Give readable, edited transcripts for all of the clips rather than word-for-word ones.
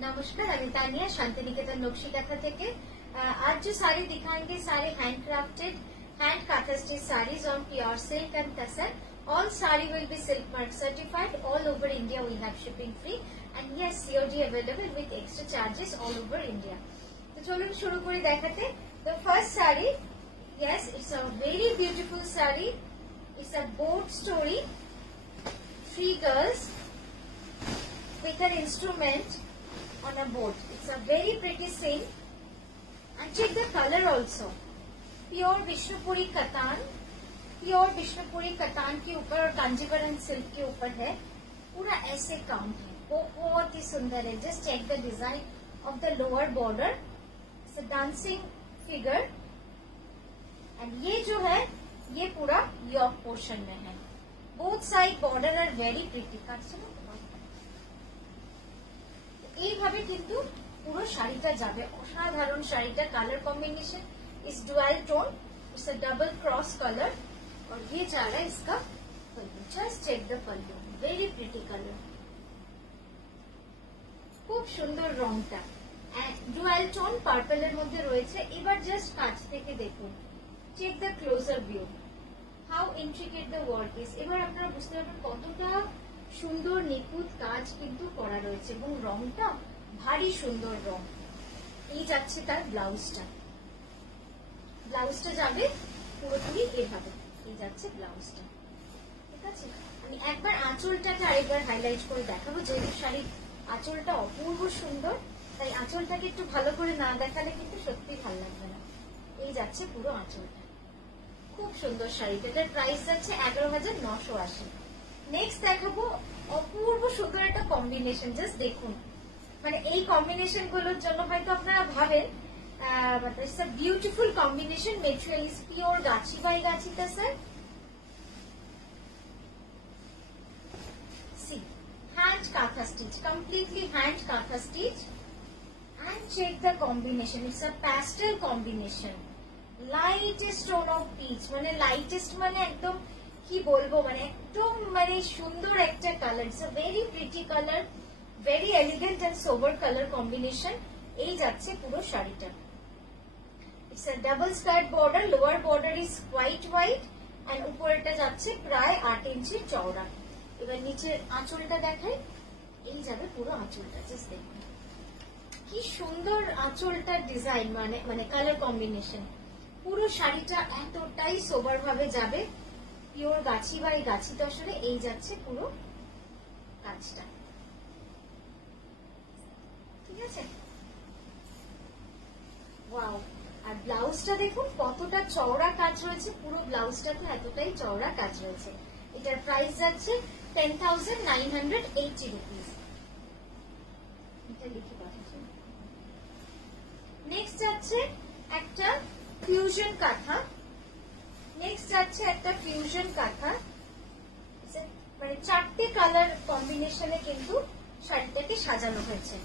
नमस्कार, मैं तानिया शांतिनिकेतन नक्शी कथा থেকে। आज जो साड़ी दिखाएंगे सारे hand crafted hand kantha stitch saris on pure silk and tussar. All saree will be silk mark certified. All over India we have shipping free and yes COD available with extra charges all over India. तो चलो शुरू करी देखाते। The first saree, yes, it's a very beautiful saree. It's a boat story. 3 girls with an instrument on a boat. It's a very pretty scene and check the color also. Pure Vishnupuri Katan, pure Vishnupuri Katan के ऊपर और Kanjeevaram silk के ऊपर है। पूरा ऐसे count है, बहुत ही सुंदर है। Just check the design of the lower border, it's a dancing figure and ये जो है ये पूरा यॉक पोर्शन में है। Both side border are very pretty. এইভাবে কিন্তু পুরো শাড়িটা যাবে, অসাধারণ শাড়িটা। কালার কম্বিনেशन इस dual tone, it's a double cross colour और ये जा रहा है इसका pallu. Just check the pallu, very pretty colour, খুব সুন্দর রংটা। ডুয়াল টোন পার্পলের মধ্যে রয়েছে। এবার জাস্ট কাছ থেকে দেখুন, check the closer view, how intricate the work is. এবার আপনারা বুঝতে পারবেন কতটা সুন্দর নিখুঁত কাজ কিন্তু করা রয়েছে এবং রংটা ভারী সুন্দর রং। এই যাচ্ছে তার ব্লাউজটা, ব্লাউজটা যাবে পুরোপুরি এভাবে। এই যাচ্ছে ব্লাউজটা, ঠিক আছে। আমি একবার আঁচলটাকে আরেকবার হাইলাইট করে দেখাবো, যেহেতু শাড়ির আঁচলটা অপূর্ব সুন্দর, তাই আঁচলটাকে একটু ভালো করে না দেখালে কিন্তু সত্যি ভালো লাগবে না। এই যাচ্ছে পুরো আঁচলটা, খুব সুন্দর শাড়িটা। এটার প্রাইস যাচ্ছে 11,980। নেক্সট দেখাবো অপূর্ব সুন্দর একটা কম্বিনেশন। জাস্ট দেখুন, মানে এই কম্বিনেশন গুলোর জন্য হয়তো আপনারা ভাবেন but it's a beautiful combination. Material is pure gachi by gachi tasar. See, hand katha stitch, completely hand katha stitch. And check the combination. It's a pastel combination. Lightest tone of peach. মানে lightest মানে একদম কি বলবো, মানে একদম মানে সুন্দর একটা colour. It's a very pretty color, very elegant and sober color combination. এই যাচ্ছে পুরো শাড়িটা। It's a double skirt border, lower border is quite wide and উপরেটা যাচ্ছে প্রায় 8 ইঞ্চি চওড়া। এবার নিচের আঁচলটা দেখাই, এই যাবে পুরো আঁচলটা। জাস্ট দেখুন কি সুন্দর আঁচলটার ডিজাইন, মানে কালার কম্বিনেশন। পুরো শাড়িটা এতটাই সোবার ভাবে যাবে, পিওর গাছি বাই গাছি তসরে। এই যাচ্ছে পুরো কাজটা, ঠিক আছে। ওয়াও, আর ব্লাউজটা দেখুন কতটা চওড়া কাজ রয়েছে, পুরো ব্লাউজটাতে এতটাই চওড়া কাজ রয়েছে। এটার প্রাইস যাচ্ছে 10,980 রুপিস। এটা লিখে পাঠাচ্ছি। নেক্সট যাচ্ছে একটা ফিউশন কাঁথা। নেক্সট যাচ্ছে একটা ফিউশন কাঁথা, মানে 4টে কালার কম্বিনেশনে কিন্তু শাড়িটাকে সাজানো হয়েছে।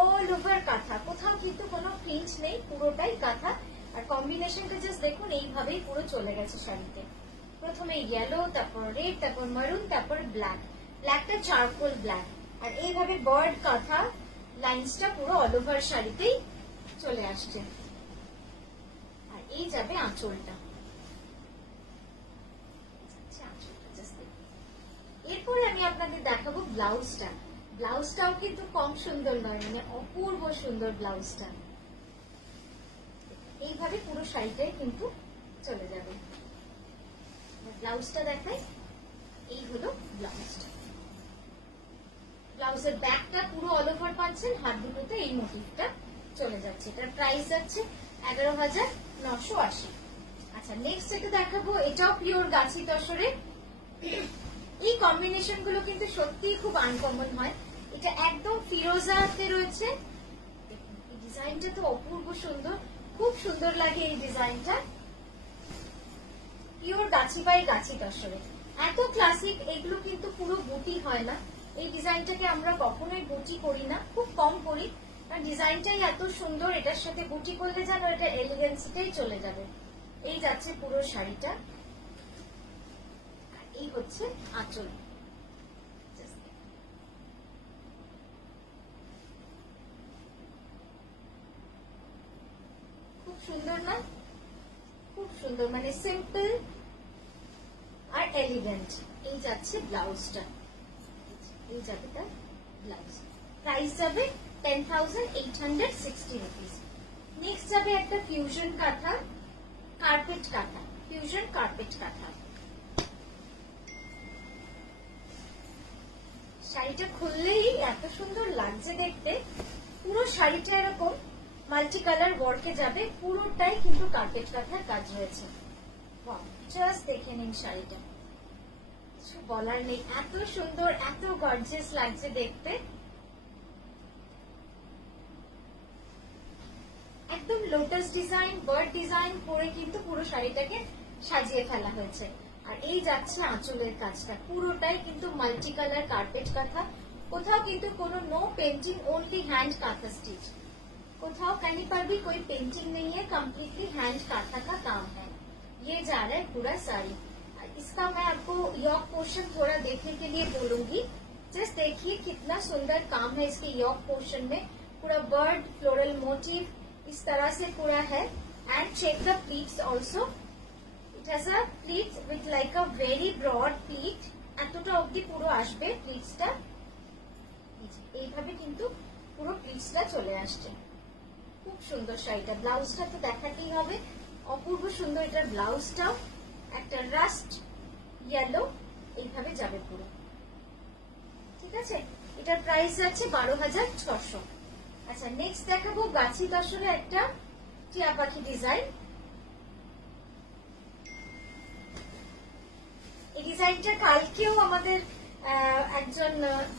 অল ওভার কাঁথা, কোথাও কিন্তু কোনো প্রিন্ট নেই, পুরোটাই কাঁথা। আর কম্বিনেশনটা জাস্ট দেখুন, এইভাবেই পুরো চলে গেছে শাড়িতে। প্রথমে ইয়েলো, তারপর রেড, তারপর মারুন, তারপর ব্ল্যাক। ব্ল্যাকটা চারকোল ব্ল্যাক। আর এইভাবে বার্ড কাঁথা লাইন্সটা পুরো অল ওভার শাড়িতেই চলে আসছে। আর এই যাবে আঁচলটা। এরপরে আমি আপনাদের দেখাবো ব্লাউজটা। ব্লাউজটাও কিন্তু কম সুন্দর নয়, মানে অপূর্ব সুন্দর ব্লাউজটা। এইভাবে পুরো শাড়িটাই কিন্তু চলে যাবে। ব্লাউজটা দেখাই, এই হলো ব্লাউজটা। ব্লাউজের ব্যাকটা পুরো অল ওভার পাচ্ছেন, হাত দুটোতে এই মোটিভটা চলে যাচ্ছে। এটার প্রাইস যাচ্ছে 11,980। আচ্ছা, নেক্সট যেটা দেখাবো এটাও পিওর গাছি তসরে। এই কম্বিনেশন গুলো কিন্তু সত্যিই খুব আনকমন হয়। এটা একদম ফিরোজাতে রয়েছে। দেখুন এই ডিজাইনটা তো অপূর্ব সুন্দর, খুব সুন্দর লাগে এই ডিজাইনটা। পিওর গাছি বাই গাছি তসরে, এত ক্লাসিক। এগুলো কিন্তু পুরো বুটি হয় না। এই ডিজাইনটাকে আমরা কখনোই বুটি করি না, খুব কম করি, কারণ ডিজাইনটাই এত সুন্দর। এটার সাথে বুটি করলে যেন এটা এলিগেন্সিটাই চলে যাবে। এই যাচ্ছে পুরো শাড়িটা, এই হচ্ছে আঁচল। সুন্দর না? খুব সুন্দর, মানে সিম্পল আর এলিগেন্ট। এই যাচ্ছে ব্লাউজটা, এই যাবে তার ব্লাউজ। প্রাইস যাবে 10,860 রুপিস। নেক্সট যাবে একটা ফিউশন কাঁথা, কার্পেট কাঁথা, ফিউশন কার্পেট কাঁথা। শাড়িটা খুললেই এত সুন্দর লাগছে দেখতে। পুরো শাড়িটা এরকম মাল্টি কালার ওয়ার্কে যাবে, পুরোটাই কিন্তু কার্পেট কাঁথার কাজ রয়েছে। জাস্ট দেখে নিন শাড়িটা, কিছু বলার নেই, এত সুন্দর, এত গর্জিয়াস লাগছে দেখতে। একদম লোটাস ডিজাইন, বার্ড ডিজাইন করে কিন্তু পুরো শাড়িটাকে সাজিয়ে ফেলা হয়েছে। আর এই যাচ্ছে আঁচলের কাজটা, পুরোটাই কিন্তু মাল্টি কালার কার্পেট কাঁথা। কোথাও কিন্তু কোনো no painting, only hand kantha stitch. कोথাও कहीं पर भी कोई पेंटिंग नहीं है, कम्प्लीटली हैंड कांथा का काम है। ये जा रहा है पूरा साड़ी। इसका मैं आपको यॉक पोर्शन थोड़ा देखने के लिए बोलूंगी। जस्ट देखिए कितना सुंदर काम है इसके यॉक पोर्शन में। पूरा बर्ड फ्लोरल मोटिव इस तरह से पूरा है। And check the pleats also, it has a pleats with like a very broad pleat. এতটা অবধি পুরো আসবে প্লিটসটা, এইভাবে কিন্তু পুরো প্লিটসটা চলে আসছে। খুব সুন্দর শাড়িটা। ব্লাউজটা তো দেখাতেই হবে, অপূর্ব সুন্দর এটার ব্লাউজটাও। একটা রাস্ট ইয়েলো এইভাবে যাবে পুরো, ঠিক আছে। এটার প্রাইস আছে 12,600। আচ্ছা, নেক্সট দেখাবো গাছি তসরে একটা টিয়া পাখি ডিজাইন। এই ডিজাইনটা কালকেও আমাদের একজন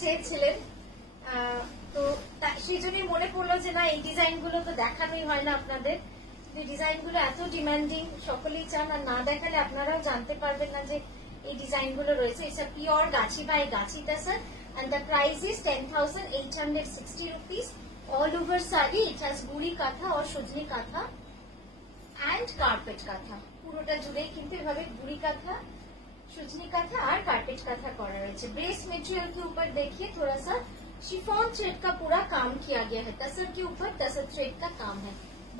চেয়েছিলেন, তো সেই জন্যই মনে পড়লো যে না, এই ডিজাইন গুলো তো দেখানোই হয় না আপনাদের। এই ডিজাইন গুলো এত ডিমান্ডিং, সকলেই চান, আর না দেখালে আপনারাও জানতে পারবেন না যে এই ডিজাইন গুলো রয়েছে। It's a pure Gachhi by Gachhi তাসার and the price is 10,860 rupees. All over saree it has guri katha or shujni katha and carpet katha। পুরোটা জুড়েই কিন্তু এভাবে गुरी काथा, शुजनी काथा और कार्पेट काथा करा रही है। बेस मटेरियल के ऊपर देखिए थोड़ा सा शिफॉन थ्रेड का पूरा काम किया गया है। तसर के ऊपर तसर थ्रेड का काम है,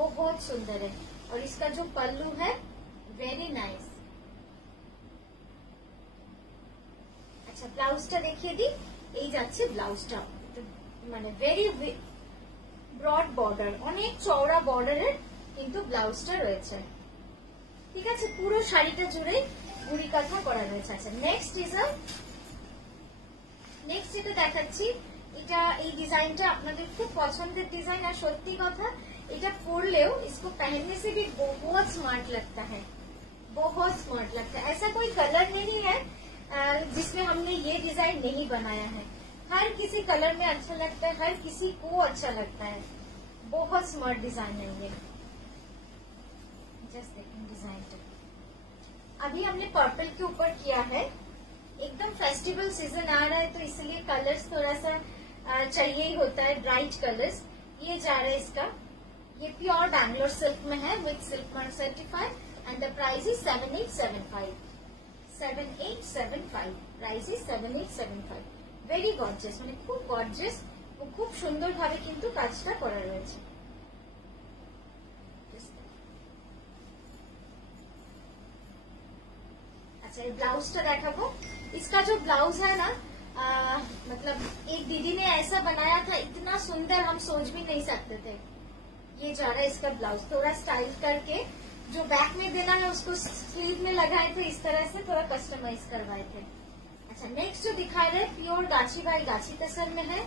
बहुत सुंदर है। और इसका जो पल्लू है वेरी नाइस। अच्छा, ब्लाउजটা দেখিয়ে দিই। এই যাচ্ছে ব্লাউজটা, মানে ভেরি ব্রড বর্ডার, অনেক চওড়া বর্ডারের কিন্তু ব্লাউজটা রয়েছে, ঠিক আছে। পুরো শাড়িটা জুড়ে গুড়ি কাঁথা করা রয়েছে। আচ্ছা, নেক্সট যেটা দেখাচ্ছি, এটা এই ডিজাইনটা আপনাদের খুব পছন্দের ডিজাইন। আর সত্যি কথা, এটা পরলেও इसको पहनने से भी बहुत स्मार्ट लगता है, बहुत स्मार्ट लगता है। ऐसा कोई कलर नहीं है जिसमें हमने ये डिजाइन नहीं बनाया है। हर किसी कलर में अच्छा लगता है, हर किसी को अच्छा लगता है। बहुत स्मार्ट डिजाइन है ये। जस्ट देखिए डिजाइन, अभी हमने पर्पल के ऊपर किया है। एकदम फेस्टिवल सीजन आ रहा है तो इसलिए कलर्स थोड़ा सा चाहिए ही होता है, ब्राइट कलर्स। ये जा रहा है इसका, ये प्योर बैंगलोर सिल्क में है with silk mark certified and the price is 7875। 7875 price is 7875। Very gorgeous, মানে খুব গর্জিয়াস ও খুব সুন্দর ভাবে কিন্তু কাজটা করা রয়েছে। अच्छा, ये ब्लाउजটা দেখাবো। इसका जो ब्लाउज है ना, मतलब एक दीदी ने ऐसा बनाया था, इतना सुंदर हम सोच भी नहीं सकते थे। ये जा रहा है इसका ब्लाउज, थोड़ा स्टाइल करके जो बैक में देना है उसको स्लीव में लगाए थे, इस तरह से थोड़ा कस्टमाइज करवाए थे। अच्छा, नेक्स्ट जो दिखा रहे हैं प्योर गाछी बाई गाछी तसर में है,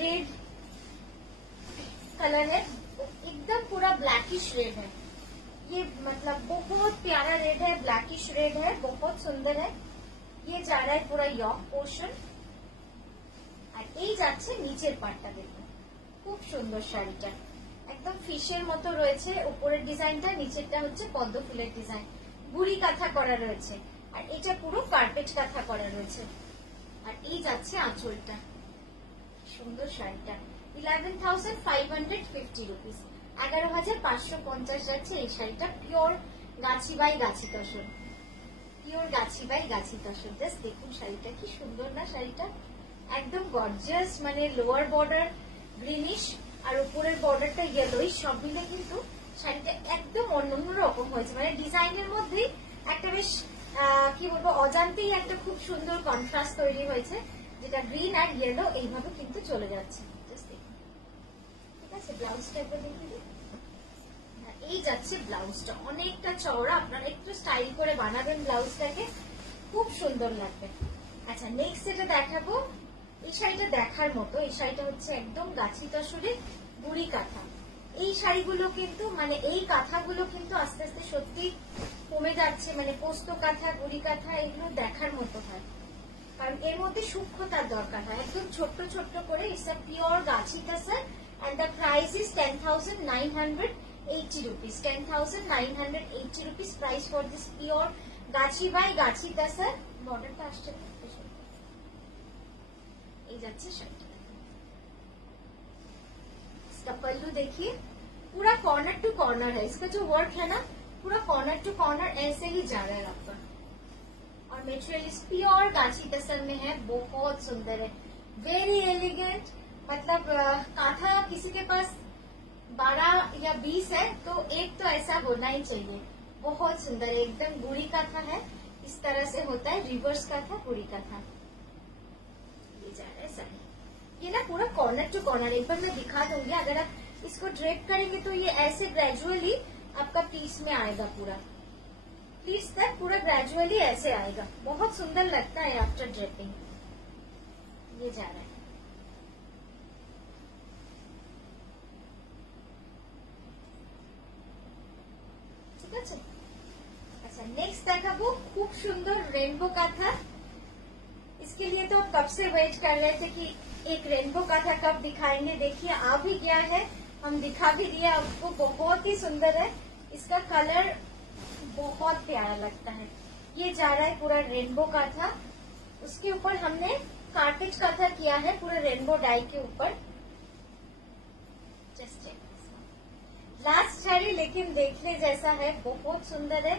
रेड कलर है, एकदम पूरा ब्लैकिश रेड है। ये मतलब बहुत प्यारा रेड है, ब्लैकिश रेड है, बहुत सुंदर है। ये जा रहा है पूरा यॉक पोर्शन और এই যাচ্ছে নিচের পাটটা। দেখুন খুব সুন্দর শাড়িটা, একদম ফিশের মতো রয়েছে উপরের ডিজাইনটা, নিচেরটা হচ্ছে পদ্ম ফুলের ডিজাইন, গুড়ি কাঁথা করা রয়েছে। আর এটা পুরো কার্পেট কাঁথা করা রয়েছে। আর এই যাচ্ছে আঁচলটা, সুন্দর শাড়িটা 11,550 রুপিস, 11,550 যাচ্ছে এই শাড়িটা। Pure Gachhi by Gachhi tussar, pure Gachhi by Gachhi tussar. Just দেখুন শাড়িটা কি সুন্দর না, শাড়িটা একদম গর্জিয়াস। মানে লোয়ার বর্ডার গ্রিনিশ আর উপরের বর্ডারটা ইয়েলোইশ, সব মিলে কিন্তু শাড়িটা একদম অন্য রকম হয়েছে, মানে ডিজাইনের মধ্যেই একটা বেশ কি বলবো অজান্তেই একটা খুব সুন্দর কন্ট্রাস্ট তৈরি হয়েছে, যেটা গ্রিন আর ইয়েলো এইভাবে কিন্তু চলে যাচ্ছে। ঠিক আছে, ব্লাউজটা একবার দেখিয়ে দিই। এই যাচ্ছে ব্লাউজটা, অনেকটা চওড়া, আপনারা একটু স্টাইল করে বানাবেন ব্লাউজটাকে, খুব সুন্দর লাগবে। আচ্ছা, নেক্সট যেটা দেখাবো, এই শাড়িটা দেখার মতো। এই শাড়িটা হচ্ছে একদম গাছি তসরে বুড়ি কাঁথা। এই শাড়িগুলো কিন্তু মানে এই কাঁথাগুলো কিন্তু আস্তে আস্তে সত্যি কমে যাচ্ছে, মানে পোস্ত কাঁথা, বুড়ি কাঁথা এগুলো দেখার মতো হয়, কারণ এর মধ্যে সূক্ষ্মতার দরকার হয়। একদম ছোট্ট ছোট্ট করে, it's a pure Gachhi তাসার and the price is 10,980 rupees. 10,980 rupees price for this pure Gachhi by গাছি তাসার। বর্ডারটা আসছে, এই যাচ্ছে শাড়িটা। इसका पल्लू देखिए, पूरा कॉर्नर टू कॉर्नर है, इसका जो वर्क है ना पूरा कॉर्नर टू कॉर्नर ऐसे ही जा रहा है आपका, और मेटेरियल इस प्योर गाछी तसर में है, बहुत सुंदर है, वेरी एलिगेंट। मतलब कांथा किसी के पास 12 या 20 है तो एक तो ऐसा होना ही चाहिए, बहुत सुंदर, एकदम बुरी कांथा है, इस तरह से होता है रिवर्स कांथा, बुरी कांथा। ये जा रहा है साड़ी, ये ना पूरा कॉर्नर टू कॉर्नर, एक बार मैं दिखा दूंगी। अगर आप इसको ड्रेप करेंगे तो ये ऐसे ग्रेजुअली आपका पीस में आएगा, पूरा पीस तक पूरा ग्रेजुअली ऐसे आएगा, बहुत सुंदर लगता है आफ्टर ड्रेपिंग। ये जा रहा है, ঠিক আছে। अच्छा, नेक्स्ट देखाबो खूब सुंदर रेनबो कांथा। इसके लिए तो कब से वेट कर रहे थे कि एक रेनबो कांथा कब दिखाएंगे, देखिए आ भी गया है, हम दिखा भी दिया आपको, बहुत ही सुंदर है, इसका कलर बहुत प्यारा लगता है। ये जा रहा है पूरा रेनबो कांथा, उसके ऊपर हमने कार्पेट कांथा किया है पूरा रेनबो डाई के ऊपर। जस्ट लास्ट साड़ी लेकिन देखने जैसा है, बहुत सुंदर है,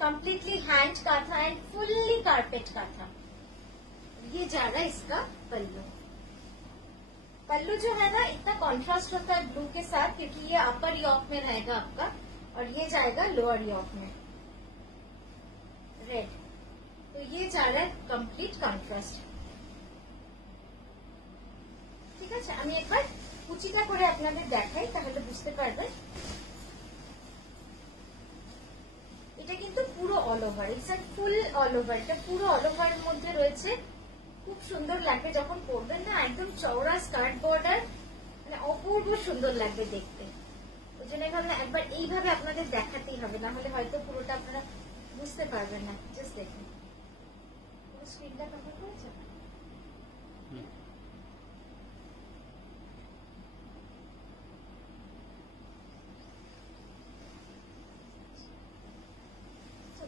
completely hand kantha and fully carpet kantha. ये जा रहा है इसका पल्लू। पल्लू जो है ना इतना कॉन्ट्रास्ट होता है ब्लू के साथ, क्योंकि ये अपर यॉक में रहेगा आपका, और ये जाएगा लोअर यॉक में रेड, तो ये जा रहा है कंप्लीट कॉन्ट्रास्ट। ঠিক আছে, আমি একবার কুচিটা করে আপনাদের দেখাই, তাহলে বুঝতে পারবেন। এটা কিন্তু পুরো all over, it's a full all over, এটা পুরো অল ওভারের মধ্যে রয়েছে, খুব সুন্দর লাগবে যখন পরবেন না, একদম চওড়া স্কার্ট বর্ডার, মানে অপূর্ব সুন্দর লাগবে দেখতে। ওই জন্য ভাবলাম একবার এইভাবে আপনাদের দেখাতেই হবে, না হলে হয়তো পুরোটা আপনারা বুঝতে পারবেন না। জাস্ট দেখুন, স্ক্রিনটা কভার করেছে,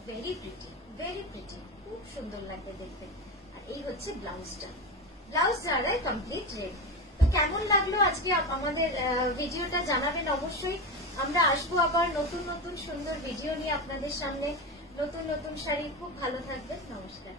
ভেরি প্রিটি, ভেরি প্রিটি, খুব সুন্দর লাগবে দেখতে। আর এই হচ্ছে ব্লাউজটা, ব্লাউজ যা রहा है কমপ্লিট রেড। তো কেমন লাগলো আজকে আমাদের ভিডিওটা জানাবেন অবশ্যই। আমরা আসবো আবার নতুন নতুন সুন্দর ভিডিও নিয়ে আপনাদের সামনে, নতুন নতুন শাড়ি। খুব ভালো থাকবেন, নমস্কার।